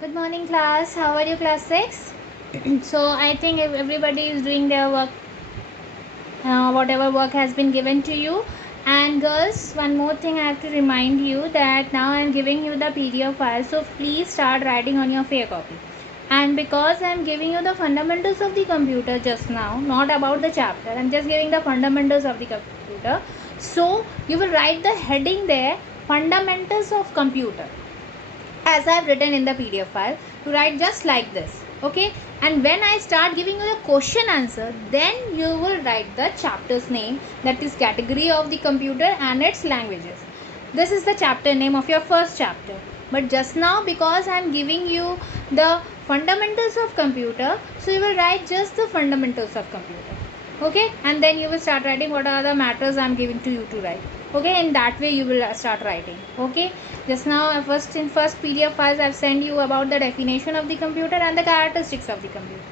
Good morning, class. How are you, class 6? So, I think everybody is doing their work, whatever work has been given to you. And, girls, one more thing I have to remind you that now I am giving you the PDF file. So, please start writing on your fair copy. And because I am giving you the fundamentals of the computer just now, not about the chapter, I am just giving the fundamentals of the computer. So, you will write the heading there, Fundamentals of Computer, as I have written in the PDF file. To write just like this, okay? And when I start giving you the question answer, then you will write the chapter's name, that is category of the computer and its languages. This is the chapter name of your first chapter. But just now, because I am giving you the fundamentals of computer, so you will write just the fundamentals of computer, okay? And then you will start writing what are the matters I am giving to you to write, okay? In that way you will start writing, okay? Just now in first PDF files I've sent you about the definition of the computer and the characteristics of the computer.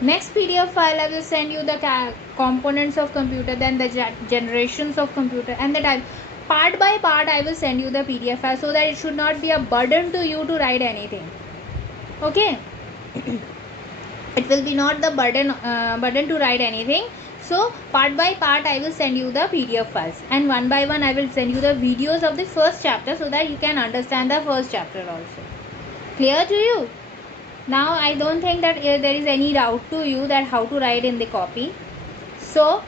Next PDF file I will send you the components of computer, then the generations of computer, and the type. Part by part I will send you the PDF file so that it should not be a burden to you to write anything, okay? It will be not the burden to write anything. So part by part I will send you the PDF files, and one by one I will send you the videos of the first chapter so that you can understand the first chapter also. Clear to you? Now I don't think that there is any doubt to you that how to write in the copy. So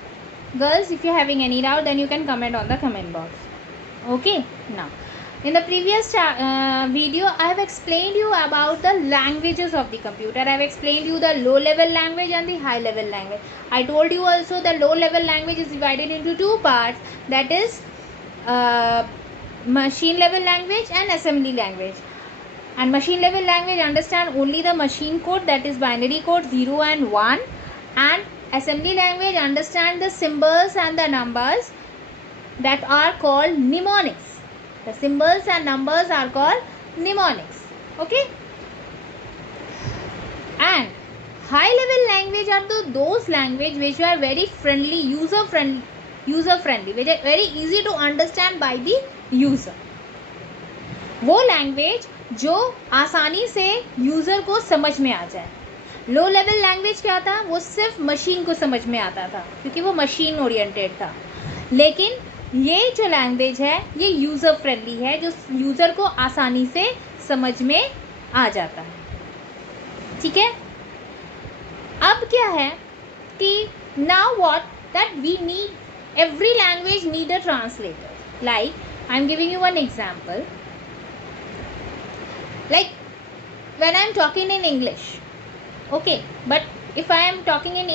girls, if you're having any doubt, then you can comment on the comment box, okay? Now in the previous video I have explained you about the languages of the computer. I have explained you the low level language and the high level language. I told you also the low level language is divided into two parts, that is machine level language and assembly language. And machine level language understand only the machine code, that is binary code 0 and 1, and assembly language understand the symbols and the numbers that are called mnemonics. The symbols and numbers are called mnemonics, okay? And high level language are those language which are very friendly, user friendly, which are very easy to understand by the user. वो language जो आसानी से user को समझ में आ जाए. Low level language क्या था? वो सिर्फ मशीन को समझ में आता था क्योंकि वो मशीन ओरिएंटेड था. लेकिन ये जो लैंग्वेज है ये यूज़र फ्रेंडली है, जो यूज़र को आसानी से समझ में आ जाता है, ठीक है? अब क्या है कि now what that we need, every language need a translator. Like I am giving you one example. Like when I am talking in English, okay, but if I am talking in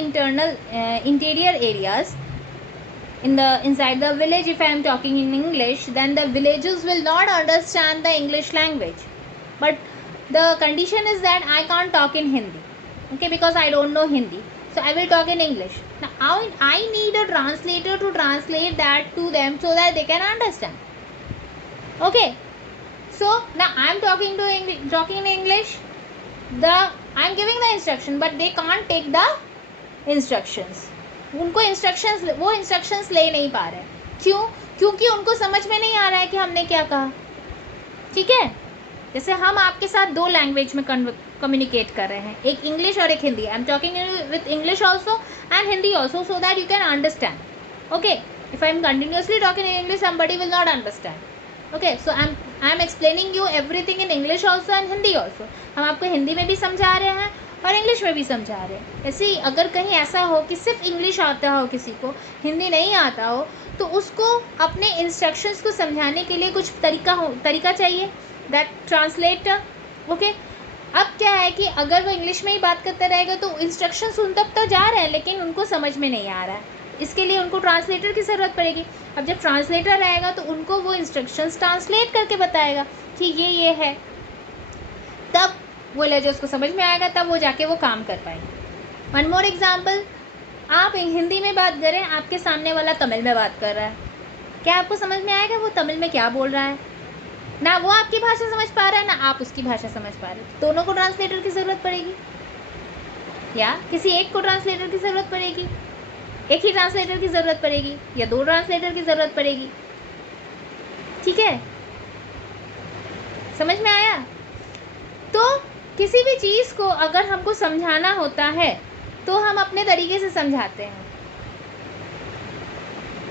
interior areas, inside the village, if I am talking in English, then the villagers will not understand the English language. But the condition is that I can't talk in Hindi, okay, because I don't know Hindi, so I will talk in English. Now I need a translator to translate that to them so that they can understand, okay? So now I am talking in English. I am giving the instruction, but they can't take the instructions. उनको वो instructions ले नहीं पा रहे. क्यों? क्योंकि उनको समझ में नहीं आ रहा है कि हमने क्या कहा, ठीक है? जैसे हम आपके साथ दो लैंग्वेज में कम्युनिकेट कर रहे हैं, एक इंग्लिश और एक Hindi. I am talking with English also and Hindi also so that you can understand, okay? If I am continuously talking in English, somebody will not understand. Okay, so I am explaining you everything in English also and Hindi also. हम आपको हिंदी में भी समझा रहे हैं और English में भी समझा रहे हैं. ऐसे ही अगर कहीं ऐसा हो कि सिर्फ इंग्लिश आता हो, किसी को हिंदी नहीं आता हो, तो उसको अपने इंस्ट्रक्शंस को समझाने के लिए कुछ तरीका चाहिए, दैट ट्रांसलेटर, ओके? अब क्या है कि अगर वो इंग्लिश में ही बात करता रहेगा तो इंस्ट्रक्शंस उन तक तो जा रहे हैं लेकिन उनको समझ में नहीं आ रहा है. इसके लिए उनको ट्रांसलेटर की ज़रूरत पड़ेगी. अब जब ट्रांसलेटर रहेगा तो उनको वो इंस्ट्रक्शंस ट्रांसलेट करके बताएगा कि ये है, तब वो जो उसको समझ में आएगा तब वो जाके वो काम कर पाएंगे. वन मोर एग्जांपल, आप हिंदी में बात करें, आपके सामने वाला तमिल में बात कर रहा है, क्या आपको समझ में आएगा वो तमिल में क्या बोल रहा है? ना वो आपकी भाषा समझ पा रहा है ना आप उसकी भाषा समझ पा रहे. दोनों को ट्रांसलेटर की ज़रूरत पड़ेगी या किसी एक को ट्रांसलेटर की ज़रूरत पड़ेगी? एक ही ट्रांसलेटर की ज़रूरत पड़ेगी या दो ट्रांसलेटर की ज़रूरत पड़ेगी? ठीक है, समझ में आया? तो किसी भी चीज़ को अगर हमको समझाना होता है तो हम अपने तरीके से समझाते हैं,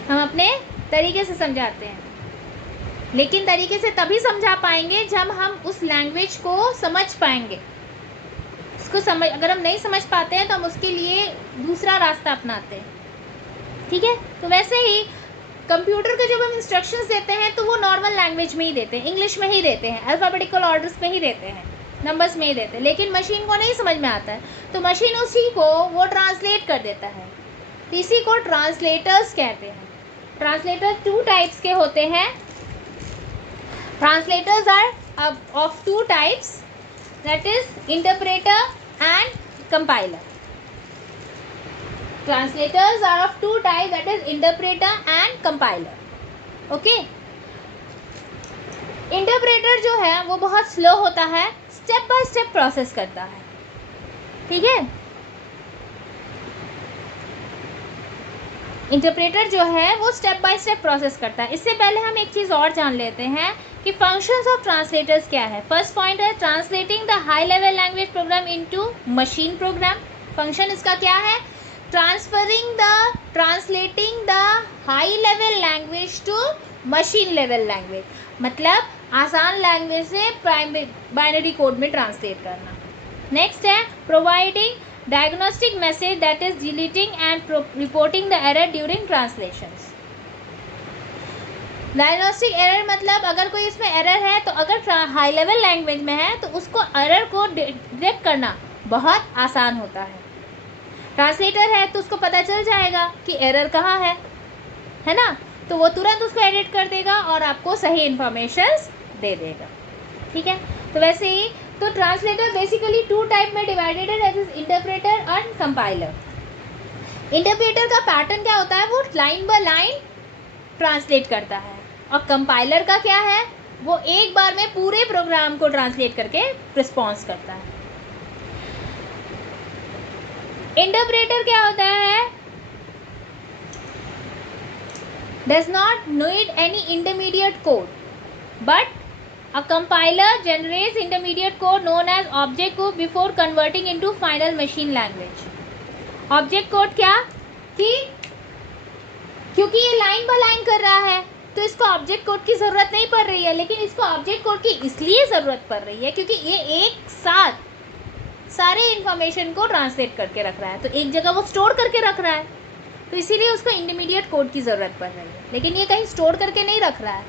हम अपने तरीके से समझाते हैं, लेकिन तरीके से तभी समझा पाएंगे जब हम उस लैंग्वेज को समझ पाएंगे। उसको समझ अगर हम नहीं समझ पाते हैं तो हम उसके लिए दूसरा रास्ता अपनाते हैं, ठीक है। तो वैसे ही कंप्यूटर के जब हम इंस्ट्रक्शंस देते हैं तो वो नॉर्मल लैंग्वेज में ही देते हैं, इंग्लिश में ही देते हैं, अल्फ़ाबेटिकल ऑर्डर्स में ही देते हैं, नंबर्स में ही देते हैं, लेकिन मशीन को नहीं समझ में आता है तो मशीन उसी को वो ट्रांसलेट कर देता है। तो इसी को ट्रांसलेटर्स कहते हैं। ट्रांसलेटर 2 टाइप्स के होते हैं। Translators are of 2 types, that is interpreter and compiler. Translators are of 2 types, that is interpreter and compiler. Okay. Interpreter जो है वो बहुत स्लो होता है, स्टेप बाय स्टेप प्रोसेस करता है, ठीक है। इंटरप्रेटर जो है वो स्टेप बाय स्टेप प्रोसेस करता है। इससे पहले हम एक चीज़ और जान लेते हैं कि फंक्शंस ऑफ ट्रांसलेटर्स क्या है। फर्स्ट पॉइंट है translating the high level language program into machine program. Function इसका क्या है? Translating the high level language to machine level language, मतलब आसान लैंग्वेज से बाइनरी कोड में ट्रांसलेट करना। नेक्स्ट है providing diagnostic message that is deleting and reporting the error during translations. Diagnostic error मतलब अगर कोई इसमें एरर है तो अगर हाई लेवल लैंग्वेज में है तो उसको एरर को डिटेक्ट करना बहुत आसान होता है। ट्रांसलेटर है तो उसको पता चल जाएगा कि एरर कहाँ है ना, तो वो तुरंत उसको एडिट कर देगा और आपको सही इन्फॉर्मेशंस दे देगा, ठीक है। तो वैसे ही तो ट्रांसलेटर बेसिकली 2 टाइप में डिवाइडेड है, दैट इज इंटरप्रेटर और कंपाइलर। इंटरप्रेटर का पैटर्न क्या होता है? वो लाइन बाय लाइन ट्रांसलेट करता है, और कंपाइलर का क्या है? वो एक बार में पूरे प्रोग्राम को ट्रांसलेट करके रिस्पॉन्स करता है। इंटरप्रेटर क्या होता है? Does not need any intermediate code, but a compiler generates intermediate code known as object code before converting into final machine language. Object code क्या कि क्योंकि ये लाइन बाय लाइन कर रहा है तो इसको ऑब्जेक्ट कोड की ज़रूरत नहीं पड़ रही है, लेकिन इसको ऑब्जेक्ट कोड की इसलिए ज़रूरत पड़ रही है क्योंकि ये एक साथ सारे इन्फॉर्मेशन को ट्रांसलेट करके रख रहा है, तो एक जगह वो स्टोर करके रख रहा है, तो इसीलिए उसको इंटरमीडिएट कोड की ज़रूरत पड़ रही है। लेकिन ये कहीं स्टोर करके नहीं रख रहा है,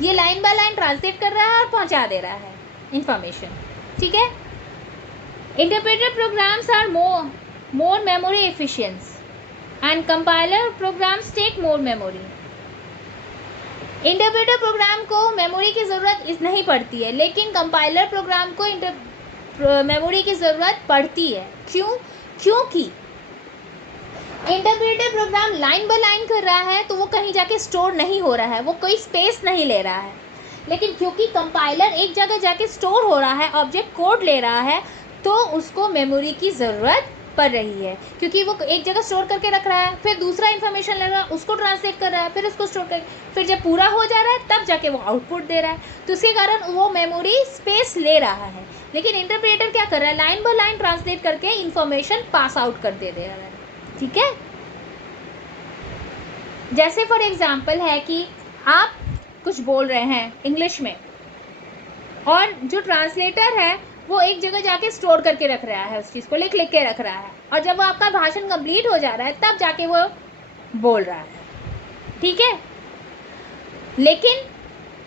ये लाइन बाय लाइन ट्रांसलेट कर रहा है और पहुंचा दे रहा है इन्फॉर्मेशन, ठीक है। Interpreter programs are more memory efficient and compiler programs take more memory. Interpreter program को मेमोरी की ज़रूरत नहीं पड़ती है, लेकिन कंपाइलर प्रोग्राम को मेमोरी की ज़रूरत पड़ती है। क्योंकि interpreter program line by line कर रहा है तो वो कहीं जाके स्टोर नहीं हो रहा है, वो कोई स्पेस नहीं ले रहा है। लेकिन क्योंकि कंपाइलर एक जगह जाके स्टोर हो रहा है, ऑब्जेक्ट कोड ले रहा है, तो उसको मेमोरी की ज़रूरत पड़ रही है, क्योंकि वो एक जगह स्टोर करके रख रहा है, फिर दूसरा इन्फॉर्मेशन ले रहा है, उसको ट्रांसलेट कर रहा है, फिर उसको स्टोर कर, फिर जब पूरा हो जा रहा है तब जाके वो आउटपुट दे रहा है, तो उसके कारण वो मेमोरी स्पेस ले रहा है। लेकिन इंटरप्रेटर क्या कर रहा है? लाइन बाय लाइन ट्रांसलेट करके इन्फॉर्मेशन पास आउट कर दे रहा है, ठीक है। जैसे फॉर एग्जाम्पल है कि आप कुछ बोल रहे हैं इंग्लिश में और जो ट्रांसलेटर है वो एक जगह जाके स्टोर करके रख रहा है, उस चीज़ को लिख के रख रहा है, और जब वो आपका भाषण कंप्लीट हो जा रहा है तब जाके वो बोल रहा है, ठीक है। लेकिन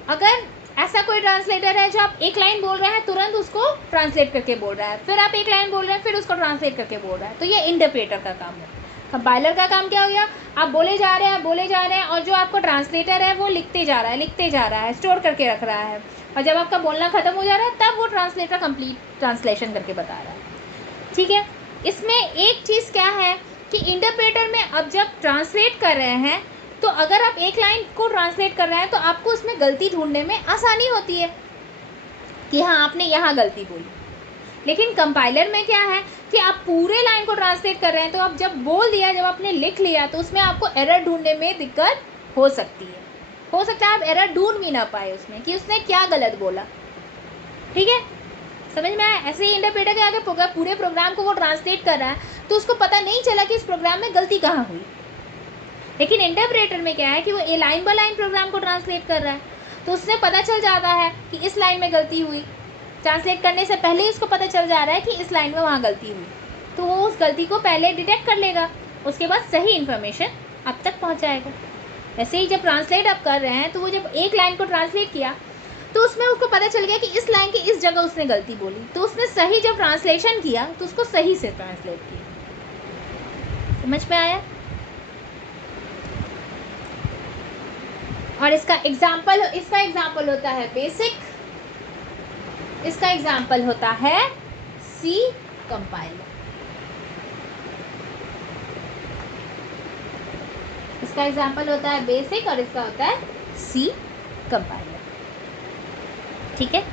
अगर ऐसा कोई ट्रांसलेटर है जो आप एक लाइन बोल रहे हैं तुरंत उसको ट्रांसलेट करके बोल रहा है, फिर आप एक लाइन बोल रहे हैं फिर उसको ट्रांसलेट करके बोल रहा है, तो ये इंटरप्रेटर का काम है। कंपाइलर का काम क्या हो गया? आप बोले जा रहे हैं और जो आपको ट्रांसलेटर है वो लिखते जा रहा है, स्टोर करके रख रहा है, और जब आपका बोलना ख़त्म हो जा रहा है तब वो ट्रांसलेटर कंप्लीट ट्रांसलेशन करके बता रहा है, ठीक है। इसमें एक चीज़ क्या है कि इंटरप्रेटर में अब जब ट्रांसलेट कर रहे हैं तो अगर आप एक लाइन को ट्रांसलेट कर रहे हैं तो आपको उसमें गलती ढूंढने में आसानी होती है कि हाँ आपने यहाँ गलती बोली। लेकिन कंपाइलर में क्या है कि आप पूरे लाइन को ट्रांसलेट कर रहे हैं, तो आप जब बोल दिया, जब आपने लिख लिया, तो उसमें आपको एरर ढूंढने में दिक्कत हो सकती है। हो सकता है आप एरर ढूंढ भी ना पाए उसमें कि उसने क्या गलत बोला, ठीक है। समझ में आया? ऐसे ही इंटरप्रेटर के आगे पूरे प्रोग्राम को वो ट्रांसलेट कर रहा है तो उसको पता नहीं चला कि इस प्रोग्राम में गलती कहाँ हुई। लेकिन इंटरप्रेटर में क्या है कि वो ए लाइन बाय लाइन प्रोग्राम को ट्रांसलेट कर रहा है, तो उससे पता चल जाता है कि इस लाइन में गलती हुई। ट्रांसलेट करने से पहले ही उसको पता चल जा रहा है कि इस लाइन में वहाँ गलती हुई, तो वो उस गलती को पहले डिटेक्ट कर लेगा, उसके बाद सही इन्फॉर्मेशन आप तक पहुँचाएगा। वैसे ही जब ट्रांसलेट आप कर रहे हैं तो वो जब एक लाइन को ट्रांसलेट किया तो उसमें उसको पता चल गया कि इस लाइन की इस जगह उसने गलती बोली, तो उसने सही जब ट्रांसलेशन किया तो उसको सही से ट्रांसलेट किया। समझ में आया? और इसका एग्जाम्पल होता है बेसिक, इसका एग्जाम्पल होता है सी कंपाइलर। इसका एग्जाम्पल होता है बेसिक और इसका होता है सी कंपाइलर। ठीक है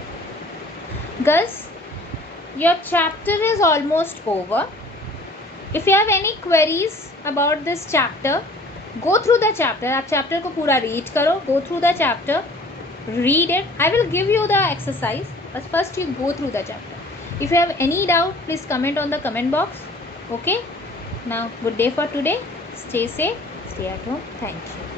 girls, your chapter is almost over. If you have any queries about this chapter, go through the chapter. आप चैप्टर को पूरा रीड करो, go through the chapter, read it. I will give you the exercise, but first you go through the chapter. If you have any doubt, please comment on the comment box. Okay, now good day for today. Stay safe, stay at home. Thank you.